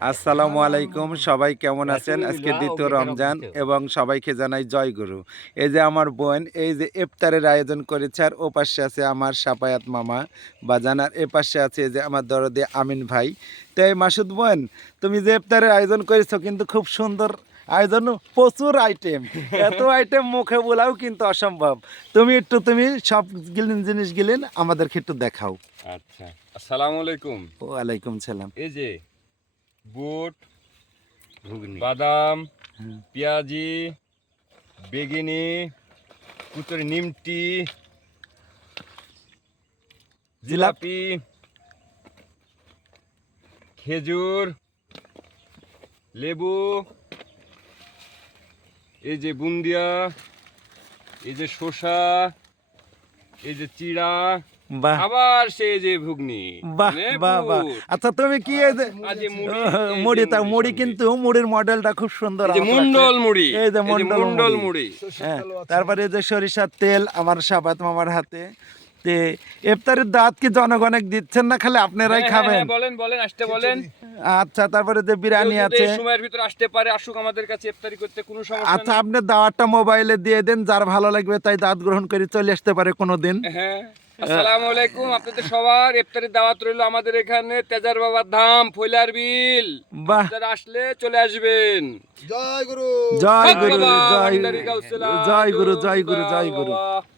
আসসালামু আলাইকুম, সবাই কেমন আছেন? আজকে দ্বিতীয় রমজান এবং সবাইকে জানাই জয় গুরু। এই যে আমার বোন এই যে ইফতারের আয়োজন করেছে, আর ও পাশে আছে আমার সাপায়াত মামা বাজান, আর এ পাশে আছে এই যে আমার দরদে আমিন ভাই। তো এই মাসুদ বোন, তুমি যে ইফতারের আয়োজন করেছো কিন্তু খুব সুন্দর আয়োজন, প্রচুর আইটেম, এত আইটেম মুখে বলাও কিন্তু অসম্ভব। তুমি সব জিনিস গিলেন আমাদেরকে একটু দেখাও। আচ্ছা, আসসালামু আলাইকুম। ওয়ালাইকুম সালাম। এই যে বুট, বাদাম, পেঁয়াজি, বেগিনি, কুচুরি, নিমটি, জিলাপি, খেজুর, লেবু, এই যে বুন্দিয়া, এই যে শসা, এই যে চিড়া, বাহ আবার সেই যে ঘুগনি। বাহ বাহ বাহ। আচ্ছা, তুমি কি এই যে মুড়ি, তা মুড়ি কিন্তু মুড়ির মডেলটা খুব সুন্দর, মন্ডল মুড়ি, এই যে মন্ডল মুড়ি। মুড়ি। হ্যাঁ, তারপরে এই যে সরিষার তেল আমার সাবাত মামার হাতে। তে ইফতারের দাওয়াত কি জনগণে দিচ্ছেন না খালি আপনারাই খাবেন? বলেন বলেন, আসতে বলেন। আচ্ছা, তারপরে যে বিরিয়ানি আছে, এই সময়ের ভিতর আসতে পারে, আসুক আমাদের কাছে ইফতারি করতে, কোনো সমস্যা আচ্ছা নেই। আপনি দাওয়াতটা মোবাইলে দিয়ে দেন, যার ভালো লাগবে তাই দাওয়াত গ্রহণ করে চলে আসতে পারে কোনোদিন। হ্যাঁ, আসসালামু আলাইকুম, আপনাদের সবার ইফতারের দাওয়াত রইল আমাদের এখানে তেজার বাবার ধাম, ফইলার বিল। বাহ, আপনারা আসলে চলে আসবেন। জয় গুরু জয় গুরু, বাবা, জয় ভান্ডারী গাউসেলা, জয় গুরু, জয় গুরু, দুর্গা জয় গুরু। বাবা।